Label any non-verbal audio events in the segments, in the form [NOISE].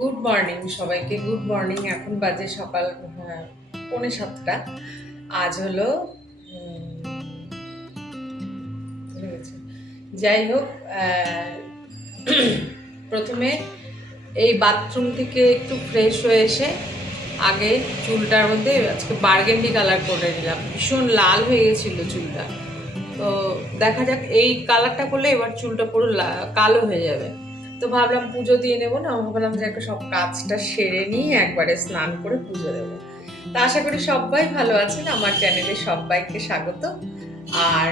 Good morning সবাইকে। Good morning এখন বাজে সকাল হ্যাঁ, পৌনে সাতটা। আজ হলো যাই হোক প্রথমে এই বাথরুম থেকে একটু ফ্রেশ হয়ে এসে আগে চুলটার মধ্যে আজকে বার্গেন্ডি কালার করে নিলাম। ভীষণ লাল হয়ে গেছিল চুলটা। তো দেখা যাক এই কালারটা করলে এবার চুলটা পুরো কালো হয়ে যাবে। তো ভাবলাম পুজো দিয়ে নেব না ভাবলাম যে একটা সব কাজটা সেরে নিয়ে একবারে স্নান করে পুজো দেবো। তা আশা করি সবাই ভালো আছেন, আমার চ্যানেলে সবাইকে স্বাগত। আর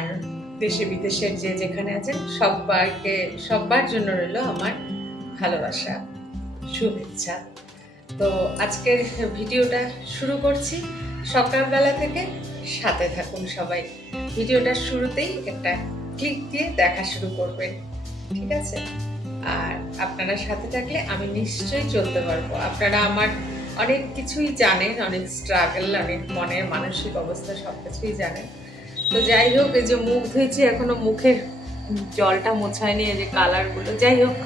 দেশে বিদেশের যে যেখানে আছেন, সবাইকে, সবার জন্য রইল আমার ভালোবাসা, শুভেচ্ছা। তো আজকের ভিডিওটা শুরু করছি সকালবেলা থেকে, সাথে থাকুন সবাই। ভিডিওটার শুরুতেই একটা ক্লিক দিয়ে দেখা শুরু করবেন, ঠিক আছে? আর আপনারা সাথে থাকলে আমি নিশ্চয়ই চলতে পারব। আপনারা আমার অনেক কিছুই জানেন, অনেক স্ট্রাগল অনেক মনের মানসিক অবস্থা সব কিছুই জানেন। তো যাই হোক, এই যে মুখ ধুয়েছি, এখনও মুখের জলটা মোছায়নি, এই যে কালারগুলো যাই হোক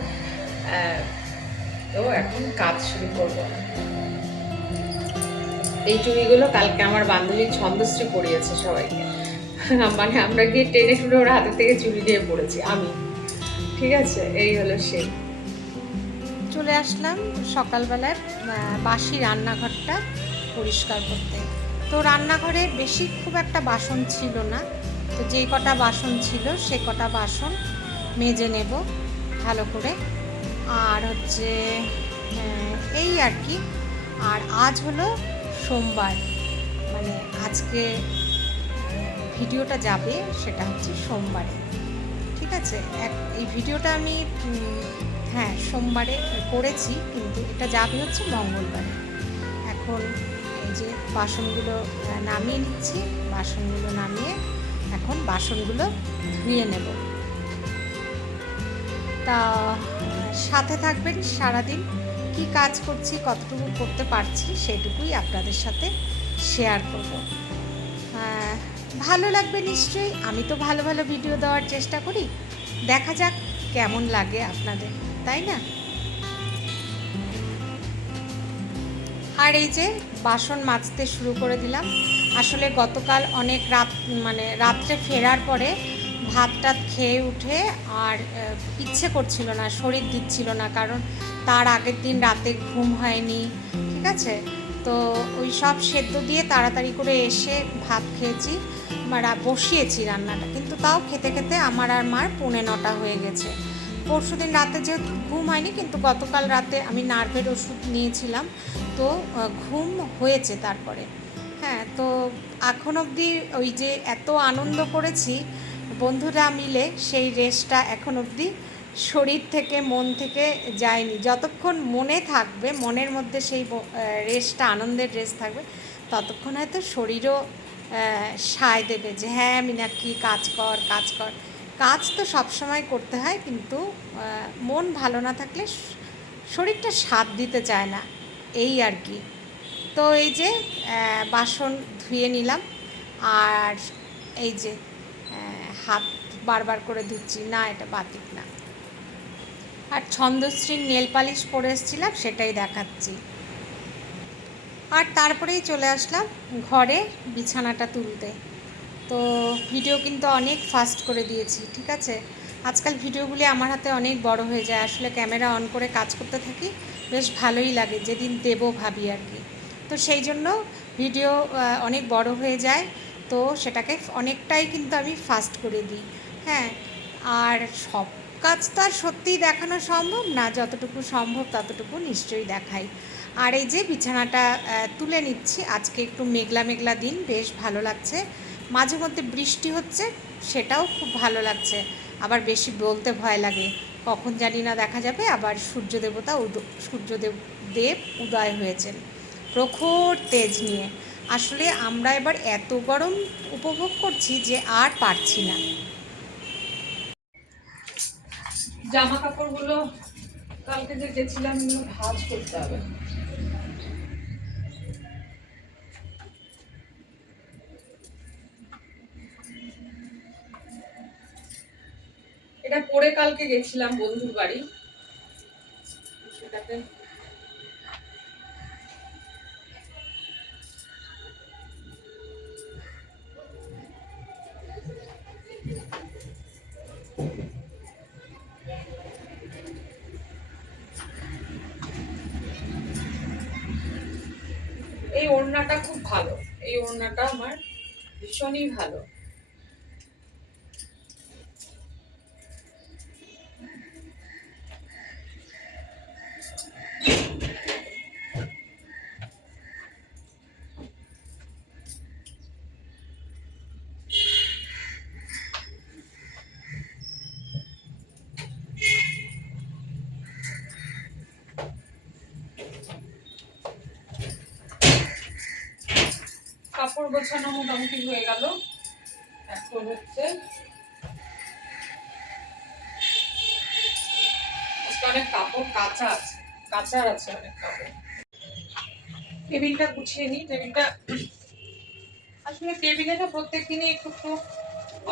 তো এখন কাজ শুরু করব। এই চুড়িগুলো কালকে আমার বান্ধবী ছন্দশ্রী পরিয়েছে সবাইকে। মানে আমরা গিয়ে টেনে টুনে ওর হাতে থেকে চুড়ি দিয়ে পড়েছি আমি। ঠিক আছে, এই হলো সেই চলে আসলাম সকালবেলার বাসি রান্নাঘরটা পরিষ্কার করতে। তো রান্নাঘরে বেশি খুব একটা বাসন ছিল না। তো যে কটা বাসন ছিল, সে কটা বাসন মেজে নেব ভালো করে। আর হচ্ছে এই আর কি। আর আজ হলো সোমবার মানে আজকে ভিডিওটা যাবে সেটা হচ্ছে সোমবারে। ঠিক আছে? এক, এই ভিডিওটা আমি হ্যাঁ সোমবারে করেছি, কিন্তু এটা যাবে হচ্ছে মঙ্গলবারে। এখন এই যে বাসনগুলো নামিয়ে নিচ্ছি, বাসনগুলো নামিয়ে এখন বাসনগুলো ধুয়ে নেব। তা, সাথে থাকবেন সারাদিন, কি কাজ করছি, কতটুকু করতে পারছি, সেটুকুই আপনাদের সাথে শেয়ার করব। ভালো লাগবে নিশ্চয়ই। আমি তো ভালো ভালো ভিডিও দেওয়ার চেষ্টা করি। দেখা যাক কেমন লাগে আপনাদের, তাই না? আর এই যে বাসন মাজতে শুরু করে দিলাম। আসলে গতকাল অনেক রাত মানে রাত্রে ফেরার পরে ভাত টাত খেয়ে উঠে আর ইচ্ছে করছিল না, শরীর দিচ্ছিল না, কারণ তার আগের দিন রাতে ঘুম হয়নি, ঠিক আছে? তো ওই সব সেদ্ধ দিয়ে তাড়াতাড়ি করে এসে ভাত খেয়েছি। বসিয়েছি রান্নাটা, কিন্তু তাও খেতে খেতে আমার আর মার পৌনে নটা হয়ে গেছে। পরশু দিন রাতে যেহেতু ঘুম হয়নি, কিন্তু গতকাল রাতে আমি নার্ভের ওষুধ নিয়েছিলাম, তো ঘুম হয়েছে তারপরে। হ্যাঁ তো এখন অবধি ওই যে এত আনন্দ করেছি, বন্ধুরা মিলে সেই রেসটা এখন অবধি শরীর থেকে, মন থেকে যায়নি। যতক্ষণ মনে থাকবে, মনের মধ্যে সেই রেসটা, আনন্দের রেস থাকবে, ততক্ষণ হয়তো শরীরও সায় দেবে যে হ্যাঁ মিনাক্ষী কাজ কর কাজ কর। কাজ তো সবসময় করতে হয়, কিন্তু মন ভালো না থাকলে শরীরটা স্বাদ দিতে চায় না, এই আর কি। তো এই যে বাসন ধুয়ে নিলাম, আর এই যে হাত বারবার করে ধুচ্ছি, না, এটা বাতিক না। আর ছন্দশ্রীর নেল পালিশ পরে এসেছিলাম, সেটাই দেখাচ্ছি। আর তারপরেই চলে আসলাম ঘরে বিছানাটা তুলতে। তো ভিডিও কিন্তু অনেক ফাস্ট করে দিয়েছি, ঠিক আছে? আজকাল ভিডিওগুলি আমার হাতে অনেক বড় হয়ে যায়, আসলে ক্যামেরা অন করে কাজ করতে থাকি, বেশ ভালোই লাগে, যেদিন দেবো ভাবি আর কি। তো সেই জন্য ভিডিও অনেক বড় হয়ে যায়, তো সেটাকে অনেকটাই কিন্তু আমি ফাস্ট করে দিই হ্যাঁ? আর সব কাজ তো আর সত্যিই দেখানো সম্ভব না, যতটুকু সম্ভব ততটুকু নিশ্চয়ই দেখাই। আর এই যে বিছানাটা তুলে নিচ্ছি। আজকে একটু মেঘলা মেঘলা দিন, বেশ ভালো লাগছে। মাঝে মধ্যে বৃষ্টি হচ্ছে, সেটাও খুব ভালো লাগছে। আবার বেশি বলতে ভয় লাগে। কখন জানি না দেখা যাবে, আবার সূর্য দেবতা সূর্যদেব দেব উদয় হয়েছেন। প্রখর তেজ নিয়ে। আসলে আমরা এবার এত গরম উপভোগ করছি যে আর পারছি না। জামা কাপড়গুলো কালকে যে গেছিলাম, ভাঁজ করতে হবে। এটা পরে কালকে গেছিলাম বন্ধুর বাড়ি। সেটাতে এই ওড়নাটা খুব ভালো। এই ওড়নাটা আমার ভীষণই ভালো। গোছানো মোটামুটি হয়ে গেল। এখন হচ্ছে অনেক কাপড় কাঁচা আছে কাঁচার আছে অনেক কাপড়। টেবিলটা গুছিয়ে নিই, টেবিলটা আসলে টেবিলে তো প্রত্যেক দিনই একটু একটু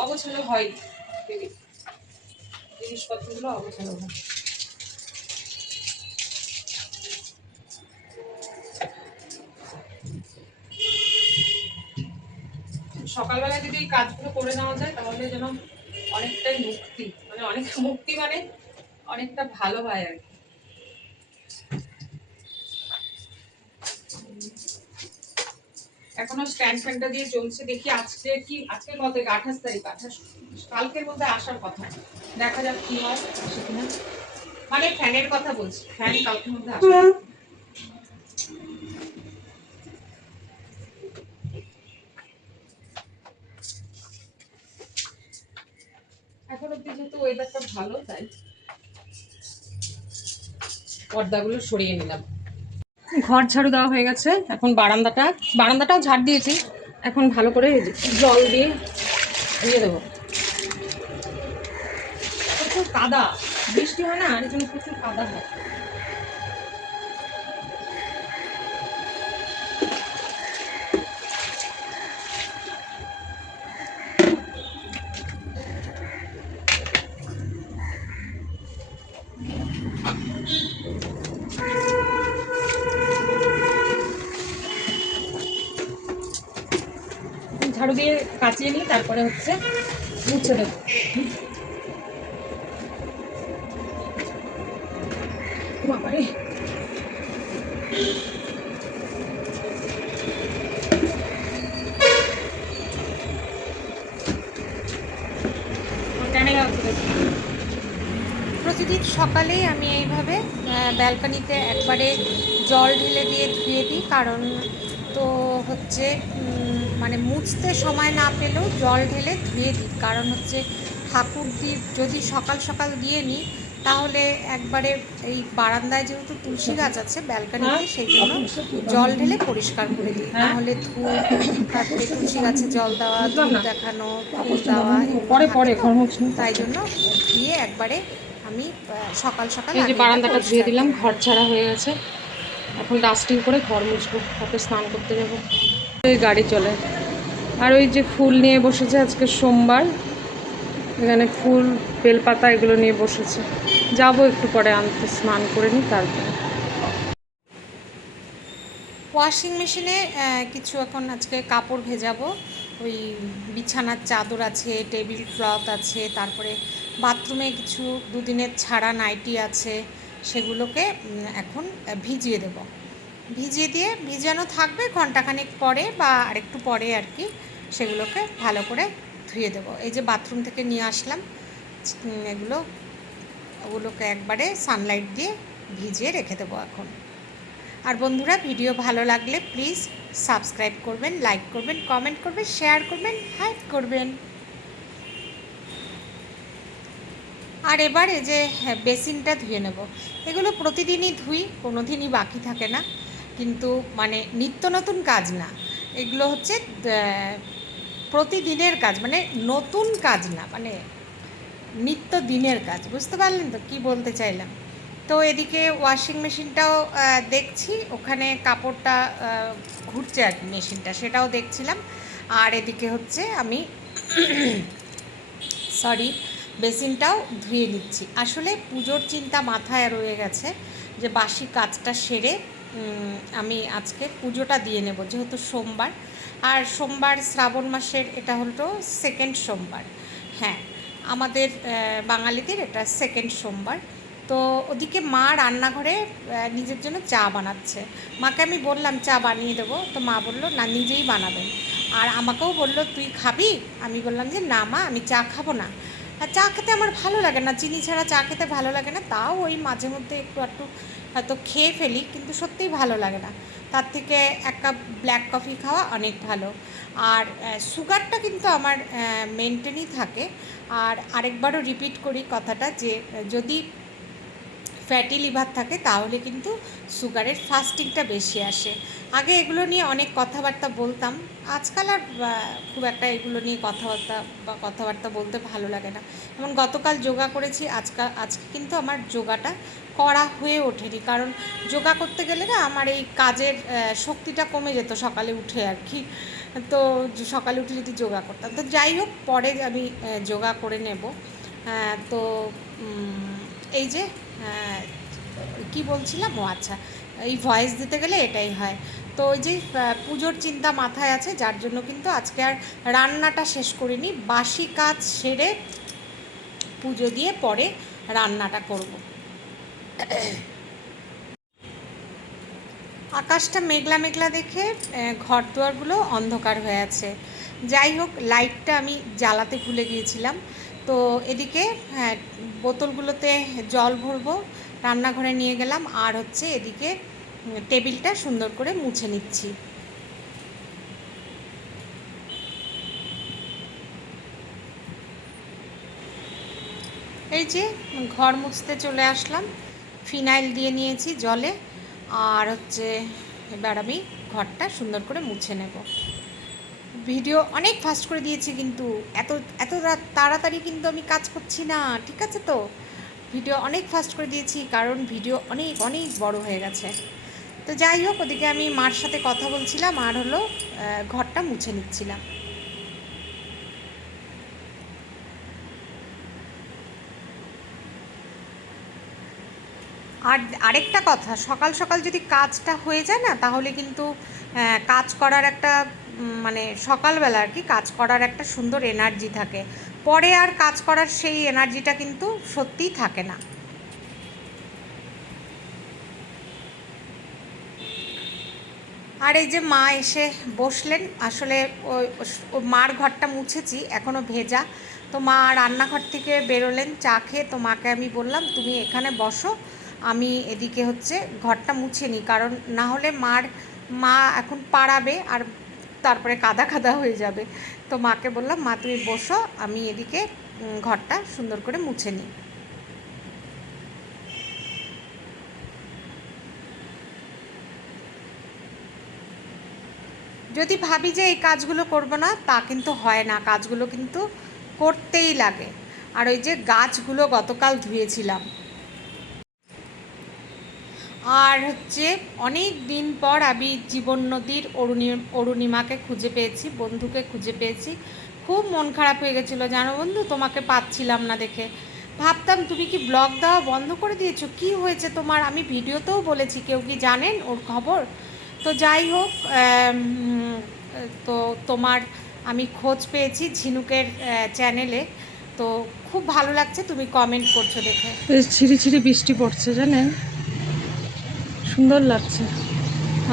অগোছালো হয় টেবিল, জিনিসপত্রগুলো অগোছালো হয়। সকালবেলা যদি এই কাজগুলো করে নেওয়া যায়, তাহলে যেন অনেকটাই মুক্তি। মানে অনেক মুক্তি মানে অনেকটা ভালো হয় আর কি। এখনও স্ট্যান্ড ফ্যানটা দিয়ে চলছে, দেখি আজকে কি, আজকে কত আঠাশ তারিখ, আঠাশ, কালকের মধ্যে আসার কথা। দেখা যাক কি হয় মানে ফ্যানের কথা বলছি, ফ্যান কালকের মধ্যে আসে। যেহেতু ওয়েদারটা ভালো, তাই পর্দাগুলো সরিয়ে নিলাম। ঘর ঝাড়ু দেওয়া হয়ে গেছে, এখন বারান্দাটা, বারান্দাটাও ঝাড় দিয়েছি, এখন ভালো করে জল দিয়ে দিয়ে দেবো। কাদা, বৃষ্টি হয় না, আর জন্য প্রচুর কাদা হয়। দিয়ে কাচিয়ে নিই, তারপরে হচ্ছে মুছে দেবো। প্রতিদিন সকালেই আমি এইভাবে ব্যালকনিতে একবারে জল ঢেলে দিয়ে ধুয়ে দিই, কারণ তো হচ্ছে মানে মুছতে সময় না পেলেও জল ঢেলে ধুয়ে দিই। কারণ হচ্ছে ঠাকুর দ্বীপ যদি সকাল সকাল দিয়ে নিই তাহলে একবারে এই বারান্দায় যেহেতু তুলসী গাছ আছে ব্যালকনিতে সেই জন্য জল ঢেলে পরিষ্কার করে দিই। হ্যাঁ। নাহলে ধূপ তারপরে তুলসী গাছে জল দেওয়া ধূপ দেখানো খবর দেওয়া পরে পরে তাই জন্য ধুয়ে একবারে আমি সকাল সকাল এই যে বারান্দাটা ধুয়ে দিলাম ঘর ছাড়া হয়ে গেছে। এখন ডাস্টিং করে ঘর মুছবো, তারপরে স্নান করতে যাব। গাড়ি চলে। আর ওই যে ফুল নিয়ে বসেছে আজকে সোমবার, এখানে ফুল, বেলপাতা এগুলো নিয়ে বসেছে। যাব একটু পরে, আনতে স্নান করে নিই তারপরে। ওয়াশিং মেশিনে কিছু এখন আজকে কাপড় ভেজাবো। ওই বিছানার চাদর আছে, টেবিল ক্লথ আছে, তারপরে বাথরুমে কিছু দুদিনের ছাড়া নাইটি আছে। সেগুলোকে এখন ভিজিয়ে দেব। ভিজিয়ে দিয়ে ভিজানো থাকবে ঘন্টাখানেক পরে বা আরেকটু পরে আর কি সেগুলোকে ভালো করে ধুয়ে দেবো। এই যে বাথরুম থেকে নিয়ে আসলাম এগুলো, ওগুলোকে একবারে সানলাইট দিয়ে ভিজিয়ে রেখে দেবো এখন। আর বন্ধুরা, ভিডিও ভালো লাগলে প্লিজ সাবস্ক্রাইব করবেন, লাইক করবেন, কমেন্ট করবেন, শেয়ার করবেন হাইপ করবেন। আর এবারে যে হ্যাঁ, বেসিনটা ধুয়ে নেব। এগুলো প্রতিদিনই ধুই কোনো দিনই বাকি থাকে না। কিন্তু মানে নিত্য নতুন কাজ না। এগুলো হচ্ছে প্রতিদিনের কাজ মানে নতুন কাজ না মানে নিত্য দিনের কাজ। বুঝতে পারলেন তো? কি বলতে চাইলাম? তো এদিকে ওয়াশিং মেশিনটাও দেখছি। ওখানে কাপড়টা ঘুরছে আর মেশিনটা সেটাও দেখছিলাম। আর এদিকে হচ্ছে আমি [COUGHS] সরি বেসিনটাও ধুয়ে নিচ্ছি। আসলে পুজোর চিন্তা মাথায় রয়ে গেছে যে বাসি কাজটা সেরে আমি আজকে পুজোটা দিয়ে নেব, যেহেতু সোমবার। আর সোমবার শ্রাবণ মাসের এটা হলো সেকেন্ড সোমবার। হ্যাঁ আমাদের বাঙালিদের এটা সেকেন্ড সোমবার। তো ওদিকে মা রান্নাঘরে নিজের জন্য চা বানাচ্ছে। মাকে আমি বললাম, চা বানিয়ে দেবো। তো মা বলল, না, নিজেই বানাবেন। আর আমাকেও বলল, তুই খাবি? আমি বললাম যে, না মা, আমি চা খাব না। আর চা খেতে আমার ভালো লাগে না, চিনি ছাড়া চা খেতে ভালো লাগে না, তাও ওই মাঝে মধ্যে একটু একটু হয়তো খেয়ে ফেলি, কিন্তু সত্যিই ভালো লাগে না। তার থেকে এক কাপ ব্ল্যাক কফি খাওয়া অনেক ভালো। আর সুগারটা কিন্তু আমার মেনটেনই থাকে। আর আরেকবারও রিপিট করি কথাটা যে, যদি ফ্যাটি লিভার থাকে, তাহলে কিন্তু সুগারের ফাস্টিংটা বেশি আসে। আগে এগুলো নিয়ে অনেক কথাবার্তা বলতাম, আজকাল আর খুব একটা এগুলো নিয়ে কথাবার্তা বা কথাবার্তা বলতে ভালো লাগে না। যেমন গতকাল যোগা করেছি আজকাল আজকে কিন্তু আমার যোগাটা করা হয়ে ওঠেনি। কারণ যোগা করতে গেলে না, আমার এই কাজের শক্তিটা কমে যেত সকালে উঠে আর কি। তো সকালে উঠে যদি যোগা করতাম, তো যাই হোক, পরে আমি যোগা করে নেব। তো এই যে কি বলছিলাম? ও আচ্ছা এই ভয়েস দিতে গেলে এটাই হয়। তো ওই যে পুজোর চিন্তা মাথায় আছে, যার জন্য কিন্তু আজকে আর রান্নাটা শেষ করিনি। বাসি কাজ সেরে পুজো দিয়ে পরে রান্নাটা করব। আকাশটা মেঘলা মেঘলা দেখে ঘর দুয়ারগুলো অন্ধকার হয়ে আছে। যাই হোক লাইটটা আমি জ্বালাতে ভুলে গিয়েছিলাম। তো এদিকে হ্যাঁ বোতলগুলোতে জল ভরবো, রান্নাঘরে নিয়ে গেলাম, আর হচ্ছে এদিকে টেবিলটা সুন্দর করে মুছে নিচ্ছি। এই যে, ঘর মুছতে চলে আসলাম, ফিনাইল দিয়ে নিয়েছি জলে, আর হচ্ছে এবার আমি ঘরটা সুন্দর করে মুছে নেব। ভিডিও অনেক ফাস্ট করে দিয়েছি কিন্তু এত এত তাড়াতাড়ি কিন্তু আমি কাজ করছি না, ঠিক আছে তো? ভিডিও অনেক ফাস্ট করে দিয়েছি, কারণ ভিডিও অনেক অনেক বড় হয়ে গেছে। তো যাই হোক, ওদিকে আমি মার সাথে কথা বলছিলাম, আর হলো ঘরটা মুছে নিচ্ছিলাম। আর আরেকটা কথা, সকাল সকাল যদি কাজটা হয়ে যায় না, তাহলে কিন্তু কাজ করার একটা মানে সকালবেলা আর কি কাজ করার একটা সুন্দর এনার্জি থাকে। পরে আর কাজ করার সেই এনার্জিটা কিন্তু সত্যিই থাকে না। আর এই যে মা এসে বসলেন, আসলে মার ঘরটা মুছেছি এখনও ভেজা। তো মা রান্নাঘর থেকে বেরোলেন, চা খেয়ে তো মাকে আমি বললাম, তুমি এখানে বসো, আমি এদিকে হচ্ছে ঘরটা মুছে নিই কারণ না হলে মার, মা এখন পাড়াবে, আর তারপরে কাদা কাদা হয়ে যাবে। তো মাকে বললাম, মা, তুমি বসো, আমি এদিকে ঘরটা সুন্দর করে মুছে নিই। যদি ভাবি যে এই কাজগুলো করব না, তা কিন্তু হয় না। কাজগুলো কিন্তু করতেই লাগে। আর ওই যে গাছগুলো গতকাল ধুয়েছিলাম আর হচ্ছে অনেক দিন পর আমি জীবন নদীর অরুণি, অরুণিমাকে খুঁজে পেয়েছি, বন্ধুকে খুঁজে পেয়েছি। খুব মন খারাপ হয়ে গেছিল, জানো বন্ধু? তোমাকে পাচ্ছিলাম না দেখে। ভাবতাম, তুমি কি ব্লগ দেওয়া বন্ধ করে দিয়েছ? কি হয়েছে তোমার? আমি ভিডিওতেও বলেছি, কেউ কি জানেন ওর খবর? তো যাই হোক তো তোমার আমি খোঁজ পেয়েছি ঝিনুকের চ্যানেলে। তো খুব ভালো লাগছে, তুমি কমেন্ট করছ দেখে। ছিঁড়ি ছিঁড়ি বৃষ্টি পড়ছে, জানেন? সুন্দর লাগছে।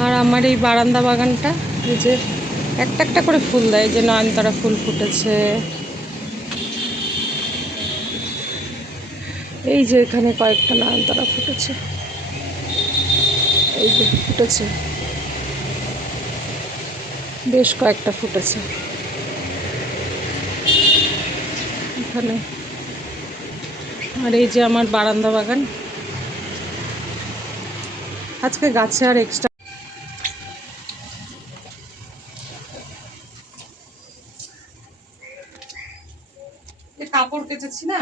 আর আমার এই বারান্দা বাগানটা, এই যে একটা একটা করে ফুল দেয় যে নয়নতারা ফুল ফুটেছে। এই যে এখানে কয়েকটা নয়নতারা ফুটেছে। এই যে ফুটেছে। বেশ কয়েকটা ফুটেছে। এখানে। আর এই যে আমার বারান্দা বাগান আজকে গাছে আর এক্সট্রা কাপড় কেচেছি না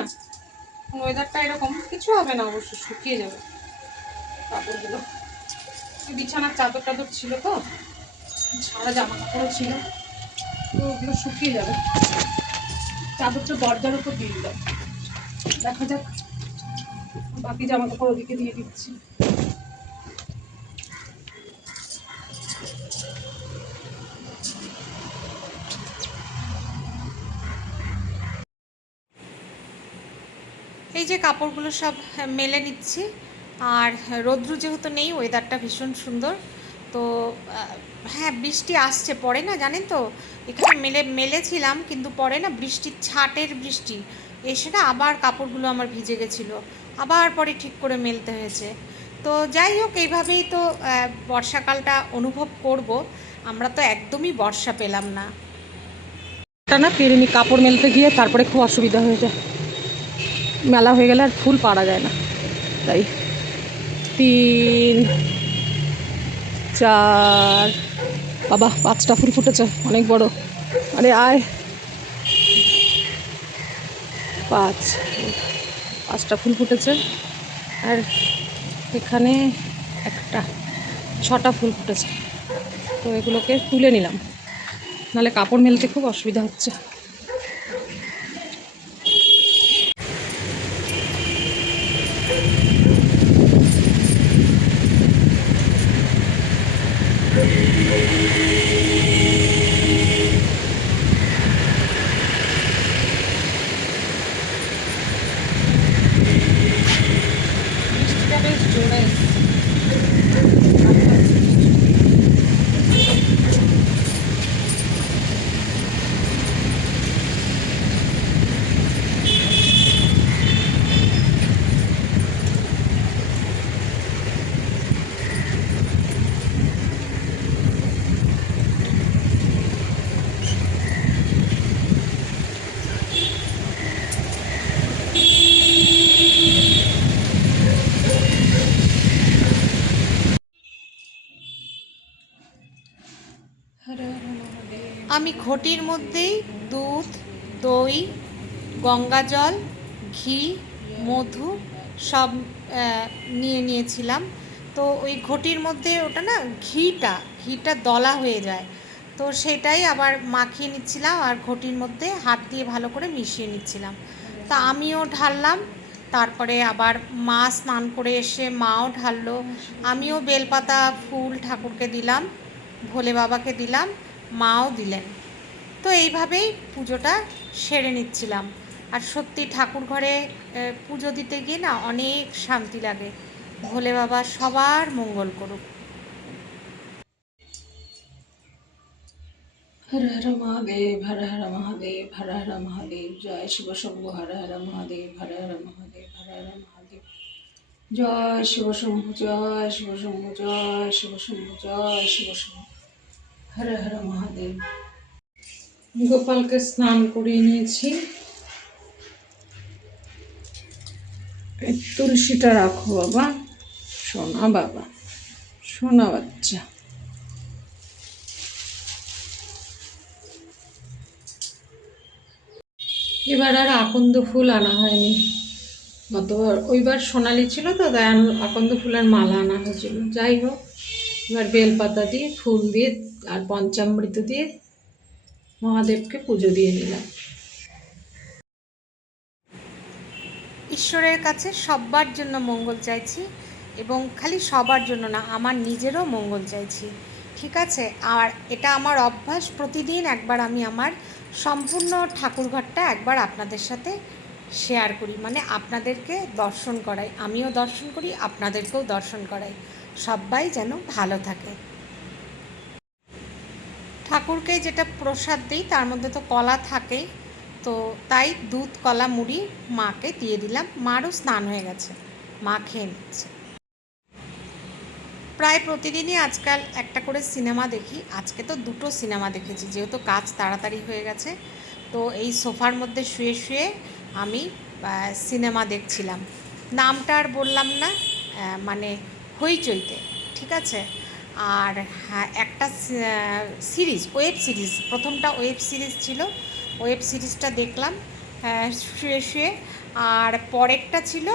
ওয়েদারটা এরকম, কিছু হবে না অবশ্য, শুকিয়ে যাবে কাপড়গুলো। বিছানার চাদর টাদর ছিল তো, সারা জামা কাপড়ও ছিল, তো ওগুলো শুকিয়ে যাবে। চাদরটা দরজার উপর দিয়ে দিলাম। দেখা যাক, বাকি জামা কাপড় ওদিকে দিয়ে দিচ্ছি। যে কাপড়গুলো সব মেলে নিচ্ছি। আর রৌদ্র যেহেতু নেই ওয়েদারটা ভীষণ সুন্দর। তো হ্যাঁ বৃষ্টি আসছে পরে না, জানেন তো? এখানে মেলে, মেলেছিলাম, কিন্তু পরে না, বৃষ্টির ছাটের বৃষ্টি। এসে না আবার কাপড়গুলো আমার ভিজে গেছিল। আবার পরে ঠিক করে মেলতে হয়েছে। তো যাই হোক, এইভাবেই তো বর্ষাকালটা অনুভব করব। আমরা তো একদমই বর্ষা পেলাম না। না, পেরিনি, কাপড় মেলতে গিয়ে তারপরে খুব অসুবিধা হয়ে যায়। মেলা হয়ে গেলে আর ফুল পারা যায় না। তাই তিন, চার, বাবা, পাঁচটা ফুল ফুটেছে, অনেক বড়। আরে, আয়। পাঁচ, পাঁচটা ফুল ফুটেছে। আর এখানে একটা, ছটা ফুল ফুটেছে। তো এগুলোকে তুলে নিলাম। নাহলে কাপড় মেলতে খুব অসুবিধা হচ্ছে। আমি ঘটির মধ্যেই দুধ, দই, গঙ্গা জল, ঘি, মধু সব নিয়ে নিয়েছিলাম। তো ওই ঘটির মধ্যে ওটা না ঘিটা ঘিটা দলা হয়ে যায়। তো সেটাই আবার মাখিয়ে নিচ্ছিলাম আর ঘটির মধ্যে হাত দিয়ে ভালো করে মিশিয়ে নিচ্ছিলাম। তা আমিও ঢাললাম, তারপরে আবার মা স্নান করে এসে মাও ঢাললো। আমিও বেলপাতা, ফুল ঠাকুরকে দিলাম, ভোলে বাবাকে দিলাম। মাও দিলেন। তো এইভাবেই পুজোটা সেরে নিচ্ছিলাম। আর সত্যি ঠাকুর ঘরে পুজো দিতে গিয়ে না অনেক শান্তি লাগে। ভোলে বাবা সবার মঙ্গল করুক। হর হর মহাদেব, হর হর মহাদেব, হর হর মহাদেব, জয় শিব শম্ভু, হর হর মহাদেব, হর হর মহাদেব, হর হর মহাদেব। জয় শিব শম্ভু, জয় শিব শম্ভু, জয় শিব শম্ভু, জয় শিব শম্ভু। হর হর মহাদেব। গোপালকে স্নান করিয়ে নিয়েছি। তুলসীটা রাখো বাবা। সোনা বাবা, সোনা বাচ্চা। এবার আর আকন্দ ফুল আনা হয়নি। গতবার, ওইবার সোনালি ছিল তো, তাই আকন্দ ফুলের মালা আনা হয়েছিল। যাই হোক এবার বেলপাতা দিয়ে, ফুল দিয়ে আর পঞ্চামৃত দিয়ে মহাদেবকে পুজো দিয়ে নিলাম। ঈশ্বরের কাছে সবার জন্য মঙ্গল চাইছি এবং খালি সবার জন্য না, আমার নিজেরও মঙ্গল চাইছি। ঠিক আছে? আর এটা আমার অভ্যাস, প্রতিদিন একবার আমি আমার সম্পূর্ণ ঠাকুরঘরটা একবার আপনাদের সাথে শেয়ার করি। মানে আপনাদেরকে দর্শন করাই। আমিও দর্শন করি, আপনাদেরকেও দর্শন করাই। সবাই যেন ভালো থাকে। ঠাকুরকে যেটা প্রসাদ দিই, তার মধ্যে তো কলা থাকেই তো তাই দুধ, কলা, মুড়ি মাকে দিয়ে দিলাম। মারও স্নান হয়ে গেছে, মা খেয়ে নিচ্ছে। প্রায় প্রতিদিনই আজকাল একটা করে সিনেমা দেখি। আজকে তো দুটো সিনেমা দেখেছি, যেহেতু কাজ তাড়াতাড়ি হয়ে গেছে, তো এই সোফার মধ্যে শুয়ে শুয়ে আমি সিনেমা দেখছিলাম। নামটা আর বললাম না মানে হইচইতে, ঠিক আছে? আর হ্যাঁ একটা সিরিজ, ওয়েব সিরিজ, প্রথমটা ওয়েব সিরিজ ছিল। ওয়েব সিরিজটা দেখলাম শুয়ে শুয়ে। আর পরেরটা ছিল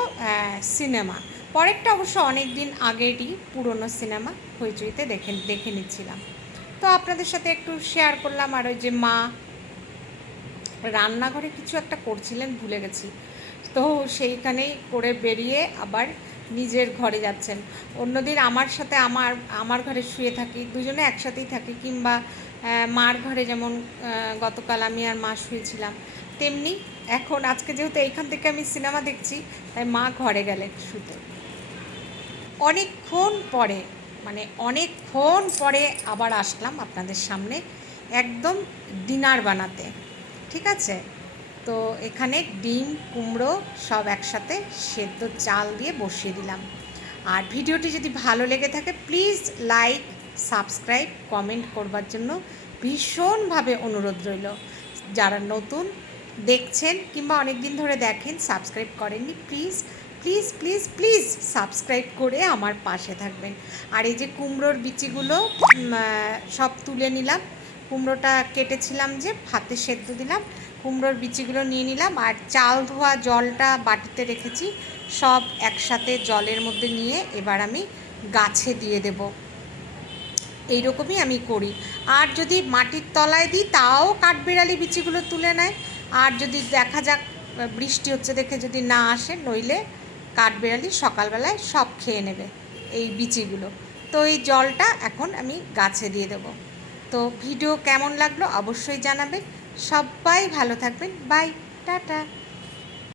সিনেমা। পরেরটা অবশ্য অনেক দিন আগেরই পুরনো সিনেমা, হইচইতে দেখে দেখে নিচ্ছিলাম। তো আপনাদের সাথে একটু শেয়ার করলাম, আর ওই যে মা রান্নাঘরে কিছু একটা করছিলেন, ভুলে গেছি। তো সেইখানেই করে বেরিয়ে আবার নিজের ঘরে যাচ্ছেন। অন্যদিন আমার সাথে আমার আমার ঘরে শুয়ে থাকি, দুজনে একসাথেই থাকি, কিংবা মার ঘরে যেমন গতকাল আমি আর মা শুয়েছিলাম, তেমনি এখন আজকে যেহেতু এইখান থেকে আমি সিনেমা দেখছি, তাই মা ঘরে গেলেন শুতে। অনেকক্ষণ পরে মানে অনেকক্ষণ পরে আবার আসলাম আপনাদের সামনে, একদম ডিনার বানাতে। ঠিক আছে? তো এখানে ডিম, কুমড়ো সব একসাথে সেদ্ধ চাল দিয়ে বসিয়ে দিলাম। আর ভিডিওটি যদি ভালো লেগে থাকে, প্লিজ লাইক, সাবস্ক্রাইব, কমেন্ট করবার জন্য ভীষণভাবে অনুরোধ রইল। যারা নতুন দেখছেন কিংবা অনেক দিন ধরে দেখেন, সাবস্ক্রাইব করেননি, please please please please subscribe করে আমার পাশে থাকবেন। আর এই যে কুমড়োর বিচিগুলো সব তুলে নিলাম। কুমড়োটা কেটেছিলাম যে ভাতে সেদ্ধ দিলাম। কুমড়োর বিচিগুলো নিয়ে নিলাম আর চাল ধোয়া জলটা বাটিতে রেখেছি, সব একসাথে জলের মধ্যে নিয়ে এবার আমি গাছে দিয়ে দেবো। এইরকমই আমি করি। আর যদি মাটির তলায় দিই, তাও কাঠবিড়ালি বিচিগুলো তুলে নেয়। আর যদি দেখা যাক, বৃষ্টি হচ্ছে দেখে যদি না আসে, নইলে কাঠবিড়ালি সকালবেলায় সব খেয়ে নেবে এই বিচিগুলো। তো এই জলটা এখন আমি গাছে দিয়ে দেবো। তো ভিডিও কেমন লাগল অবশ্যই জানাবেন। সবাই ভালো থাকবেন। Bye tata.